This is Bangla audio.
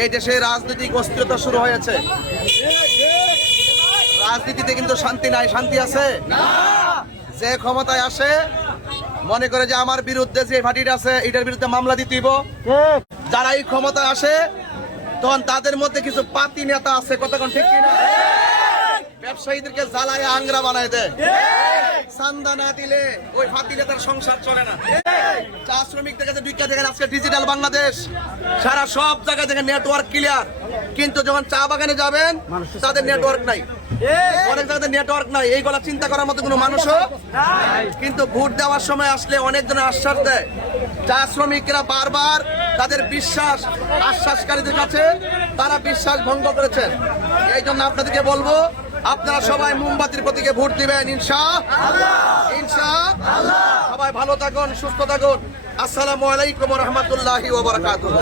এই দেশে রাজনৈতিক অস্থিরতা শুরু হয়েছে। রাজনীতিতে কিন্তু শান্তি নাই। শান্তি আছে? যে ক্ষমতায় আসে মনে করে যে আমার বিরুদ্ধে যে পার্টিটা আছে এটার বিরুদ্ধে মামলা দিতেইব। যারা এই ক্ষমতায় আসে তখন তাদের মধ্যে কিছু পাতি নেতা আছে, কতক্ষণ ঠিক কিনা? ব্যবসায়ীদেরকে জ্বালায় আংরা বানায় দেয়। চান্দা না দিলে ওই ফাতি নেতার সংসার চলে না। চা শ্রমিকদের কাছে বিখ্যাত দেখেন আজকে ডিজিটাল বাংলাদেশ, সারা সব জায়গায় দেখেন নেটওয়ার্ক ক্লিয়ার, কিন্তু যখন চা বাগানে যাবেন তাদের নেটওয়ার্ক নাই। অনেক জায়গাতে নেটওয়ার্ক নাই, এইগুলা চিন্তা করার মতো কোনো মানুষও কিন্তু ভোট দেওয়ার সময় আসলে অনেকজনের আশ্বাস দেয়। চা শ্রমিকরা বারবার তাদের বিশ্বাস আশ্বাসকারীদের কাছে তারা বিশ্বাস ভঙ্গ করেছেন। এই জন্য আপনাদেরকে বলবো আপনারা সবাই মোমবাতির প্রতীকে ভোট দিবেন ইনশাআল্লাহ। ইনশাআল্লাহ। সবাই ভালো থাকুন, সুস্থ থাকুন। আসসালামু আলাইকুম ওয়া রাহমাতুল্লাহি ওয়া বারাকাতুহু।